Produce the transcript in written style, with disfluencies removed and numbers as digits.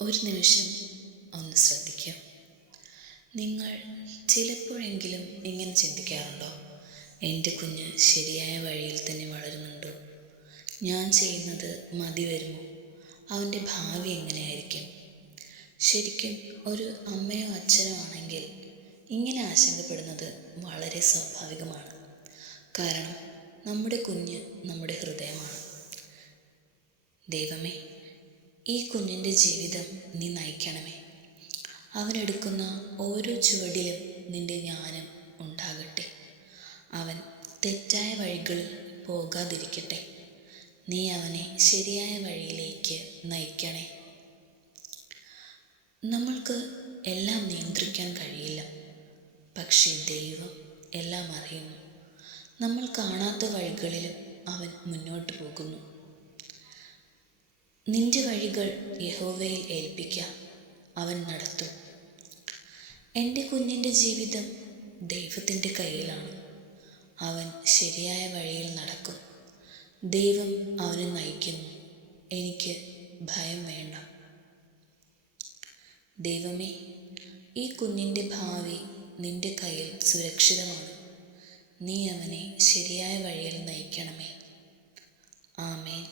ഒരു നിമിഷം ഒന്ന് ശ്രദ്ധിക്കുക. നിങ്ങൾ ചിലപ്പോഴെങ്കിലും ഇങ്ങനെ ചിന്തിക്കാറുണ്ടോ? എൻ്റെ കുഞ്ഞ് ശരിയായ വഴിയിൽ തന്നെ വളരുന്നുണ്ടോ? ഞാൻ ചെയ്യുന്നത് മതി വരുമോ? അവൻ്റെ ഭാവി എങ്ങനെയായിരിക്കും? ശരിക്കും ഒരു അമ്മയോ അച്ഛനോ ആണെങ്കിൽ ഇങ്ങനെ ആശങ്കപ്പെടുന്നത് വളരെ സ്വാഭാവികമാണ്. കാരണം നമ്മുടെ കുഞ്ഞ് നമ്മുടെ ഹൃദയമാണ്. ദൈവമേ, ഈ കുഞ്ഞിൻ്റെ ജീവിതം നീ നയിക്കണമേ. അവനെടുക്കുന്ന ഓരോ ചുവടിലും നിൻ്റെ ജ്ഞാനം ഉണ്ടാകട്ടെ. അവൻ തെറ്റായ വഴികളിൽ പോകാതിരിക്കട്ടെ. നീ അവനെ ശരിയായ വഴിയിലേക്ക് നയിക്കണേ. നമ്മൾക്ക് എല്ലാം നിയന്ത്രിക്കാൻ കഴിയില്ല, പക്ഷേ ദൈവം എല്ലാം അറിയുന്നു. നമ്മൾ കാണാത്ത വഴികളിലും അവൻ മുന്നോട്ട് പോകുന്നു. നിന്റെ വഴികൾ യഹോവയിൽ ഏൽപ്പിക്കാം, അവൻ നടത്തും. എൻ്റെ കുഞ്ഞിൻ്റെ ജീവിതം ദൈവത്തിൻ്റെ കയ്യിലാണ്. അവൻ ശരിയായ വഴിയിൽ നടക്കും. ദൈവം അവനെ നയിക്കുന്നു. എനിക്ക് ഭയം വേണ്ട. ദൈവമേ, ഈ കുഞ്ഞിൻ്റെ ഭാവി നിൻ്റെ കയ്യിൽ സുരക്ഷിതമാണ്. നീ അവനെ ശരിയായ വഴിയിൽ നയിക്കണമേ. ആമേൻ.